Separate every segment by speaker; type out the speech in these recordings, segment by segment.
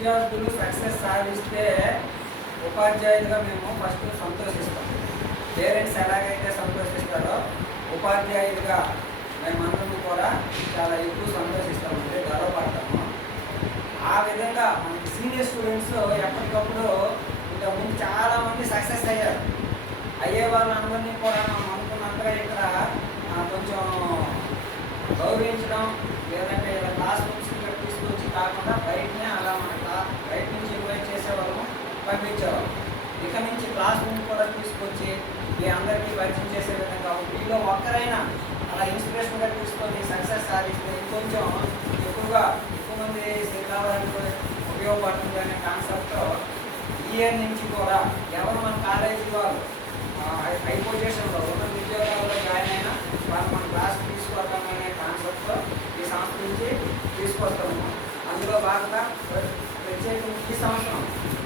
Speaker 1: విద్యార్థులు సక్సెస్ సాధిస్తే ఉపాధ్యాయులుగా మేము ఫస్ట్ సంతోషిస్తాం. పేరెంట్స్ ఎలాగైతే సంతోషిస్తారో ఉపాధ్యాయులుగా మేమందరం కూడా చాలా ఎక్కువ సంతోషిస్తామంటే గర్వపడతాము. ఆ విధంగా మనకి సీనియర్ స్టూడెంట్స్ ఎప్పటికప్పుడు ఇంతకుముందు చాలామంది సక్సెస్ అయ్యారు. అయ్యే వాళ్ళందరినీ కూడా మనం అనుకున్నంతగా ఇక్కడ కొంచెం గౌరవించడం లేదంటే ఇలా క్లాస్ రూమ్స్ ఇక్కడ తీసుకొచ్చి కాకుండా బయటనే అలా మన క్లా- బయట నుంచి ఇన్వైట్ చేసేవాళ్ళము ఇక నుంచి క్లాస్ రూమ్ కూడా తీసుకొచ్చి మీ అందరికీ పరిచయం చేసే విధంగా మీలో ఒక్కరైనా అలా ఇన్స్పిరేషన్గా తీసుకొని సక్సెస్ సాధిస్తే ఇంకొంచెం ఎక్కువగా ఎక్కువ మంది శ్రీకావాలకు ఉపయోగపడుతుంది అనే కాన్సెప్ట్తో ఈ ఇయర్ నుంచి కూడా ఎవరు మన కాలేజీ వాళ్ళు హై పొజిషన్లో ఉన్న ఉద్యోగాల్లో జాయిన్ అయినా వాళ్ళు మన క్లాస్ తీసుకోవడం అనే కాన్సెప్ట్తో ఈ సంస్థ నుంచి తీసుకొస్తాము అందులో భాగంగా ప్ర- ప్రత్యేకించి ఈ సంవత్సరం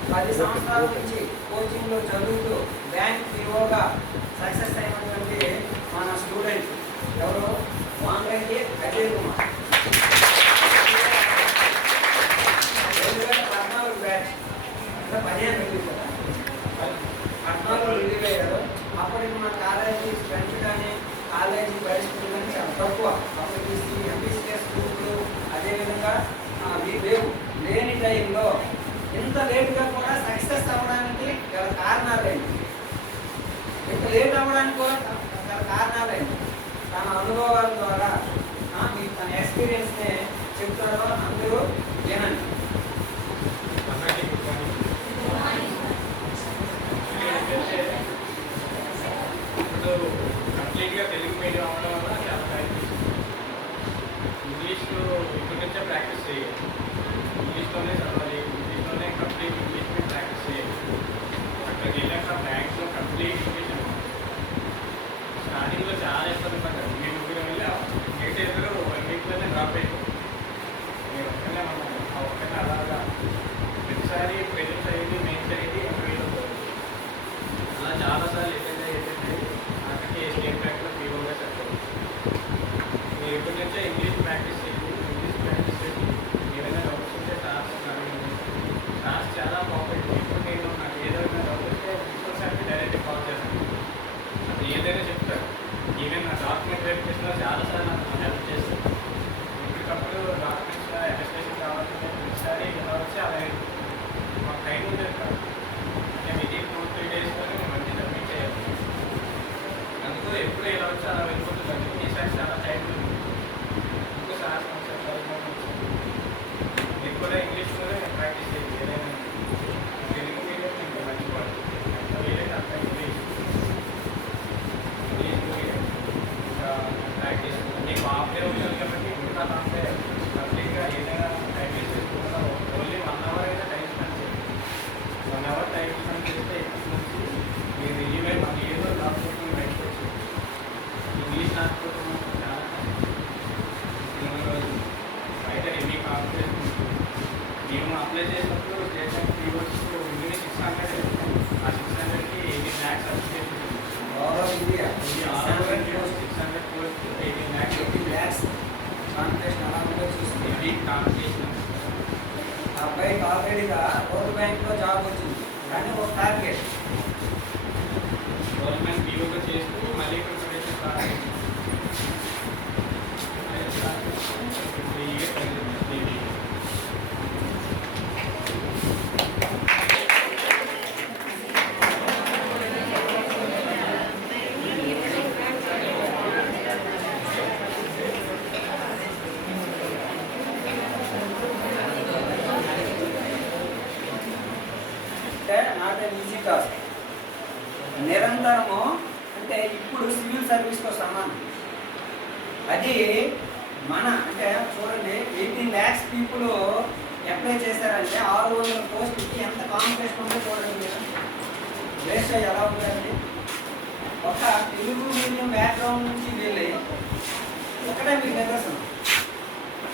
Speaker 1: పది సంవత్సరాల నుంచి కోచింగ్లో చదువుతూ బ్యాంక్ పిఓగా సక్సెస్ అయినటువంటి మన స్టూడెంట్ ఎవరు? వాంగరెడ్డి అజయ్ కుమార్. రెండు వేల పద్నాలుగు బ్యాచ్ అంటే పదిహేను వెళ్ళింది కదా పద్నాలుగు రిలీజ్ అయ్యారు. అప్పటికి మన కాలేజీ స్ట్రెంత్ కానీ కాలేజీ పరిస్థితులు కానీ చాలా తక్కువ. అప్పటికి ఎంపీసీఎస్ గ్రూపులు అదేవిధంగా ఆ, లేవు. లేని టైంలో ఇంత లేట్గా కూడా సక్సెస్ అవ్వడానికి గల కారణాలేంటి ఇంత లేట్ అవ్వడానికి కూడా గల కారణాలేంటి తన అనుభవాల ద్వారా ఆ, మీ తన ఎక్స్పీరియన్స్ని చెప్తారో అందరూ వినండి అబ్బాయికి ఆల్రెడీగా వరల్డ్ బ్యాంక్లో జాబ్ వచ్చింది. కానీ ఒక టార్గెట్
Speaker 2: గవర్నమెంట్ పీఓగా చేస్తూ మళ్ళీ ప్రిపరేషన్ స్టార్ట్ అయింది త్రీ ఇయర్స్ అయింది త్రీ ఇయర్స్
Speaker 1: అంటే ఈజీ కాదు. నిరంతరము అంటే ఇప్పుడు సివిల్ సర్వీస్తో సమానం. అది మన అంటే చూడండి ఎయిటీన్ ల్యాక్స్ పీపుల్ అప్లై చేశారంటే ఆరు వందల పోస్టులకి ఎంత కాంపిటీషన్ ఉందో చూడండి మీరు. రేషియో ఎలా ఉందండి? ఒక తెలుగు మీడియం బ్యాక్గ్రౌండ్ నుంచి వెళ్ళి ఒకటే మీకు నిదర్శనం.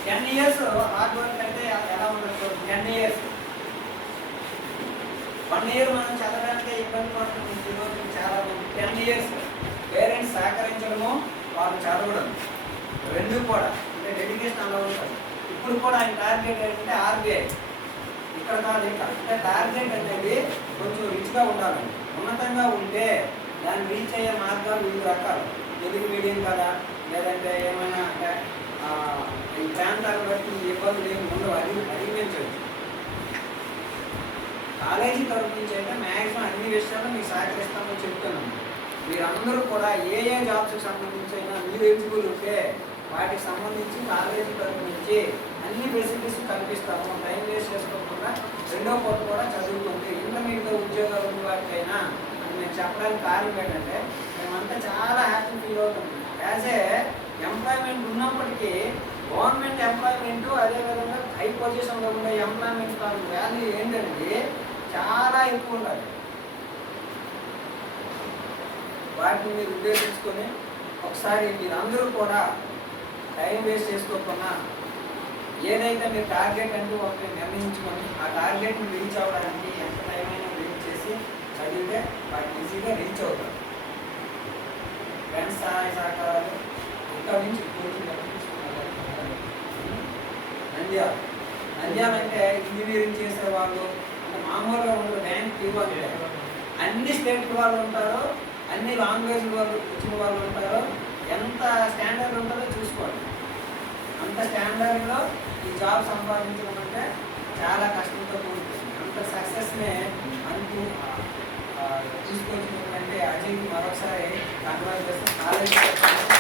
Speaker 1: టెన్ ఇయర్స్ హార్డ్ వర్క్ అంటే ఎలా ఉండదు టెన్ ఇయర్స్ వన్ ఇయర్ మనం చదవడానికి ఇబ్బంది పడుతుంది. ఈరోజు చాలా టెన్ ఇయర్స్ పేరెంట్స్ సహకరించడము వాళ్ళు చదవడం. రెండు కూడా అంటే డెడికేషన్ అలా ఉంటుంది. ఇప్పుడు కూడా ఆయన టార్గెట్ ఏంటంటే ఆర్బీఐ ఇక్కడ కాదు ఇక్కడ. అంటే టార్గెట్ అనేది కొంచెం రిచ్గా ఉండాలి. ఉన్నతంగా ఉంటే దాన్ని రీచ్ అయ్యే మార్గాలు వివిధ రకాలు. తెలుగు మీడియం కదా లేదంటే ఏమైనా అంటే ఈ ప్రాంతాలు బట్టి ఇబ్బందులు ఏమి ఉండవు. అది అధిగమించవచ్చు కాలేజీ తరఫు నుంచి అయితే మ్యాక్సిమం అన్ని విషయాల్లో మీకు సహకరిస్తామని చెప్తున్నాను మీరందరూ కూడా ఏ ఏ జాబ్స్కి సంబంధించి అయినా మీరు ఎలిజిబుల్ ఉంటే వాటికి సంబంధించి కాలేజీ తరఫు నుంచి అన్ని ఫెసిలిటీస్ కల్పిస్తాము. టైం వేస్ట్ చేసుకోకుండా రెండో పూట కూడా చదువుకుంటే ఇంటర్మీడియట్ ఉద్యోగాలు ఉన్న వాటికైనా అని నేను చెప్పడానికి కారణం ఏంటంటే మేమంతా చాలా హ్యాపీ ఫీల్ అవుతాం. యాజ్ ఏ ఎంప్లాయ్మెంట్ ఉన్నప్పటికీ గవర్నమెంట్ ఎంప్లాయ్మెంట్ అదేవిధంగా హై పొజిషన్లో ఉండే ఎంప్లాయ్మెంట్ వాల్యూ ఏంటంటే చాలా ఎక్కువ ఉండాలి. వాటిని మీరు ఉద్దేశించుకొని ఒకసారి మీరందరూ కూడా టైం వేస్ట్ చేసుకోకుండా ఏదైతే మీరు టార్గెట్ అంటూ ఒకటి నిర్ణయించుకొని ఆ టార్గెట్ని రీచ్ అవ్వడానికి ఎంత టైం అయినా రీచ్ చేసి చదివితే వాటి ఈజీగా రీచ్ అవుతారు. ఫ్రెండ్స్ సహాయ సహకారాలు ఇక్కడ నుంచి కోచింగ్ నంద్యాల. నంద్యాల ఇంజనీరింగ్ చేసే వాళ్ళు మామూలుగా ఉండదు బ్యాంక్ పీఓ అన్ని స్టేట్ వాళ్ళు ఉంటారో అన్ని లాంగ్వేజ్ వాళ్ళు వచ్చిన వాళ్ళు ఉంటారో ఎంత స్టాండర్డ్ ఉంటుందో చూసుకోవాలి. అంత స్టాండర్డ్లో ఈ జాబ్ సంపాదించడం అంటే చాలా కష్టంతో కూడుతుంది అంత సక్సెస్నే అంత తీసుకొచ్చినటువంటి అజయ్ మరొకసారి కంగ్రాచులేషన్ కాలేజ్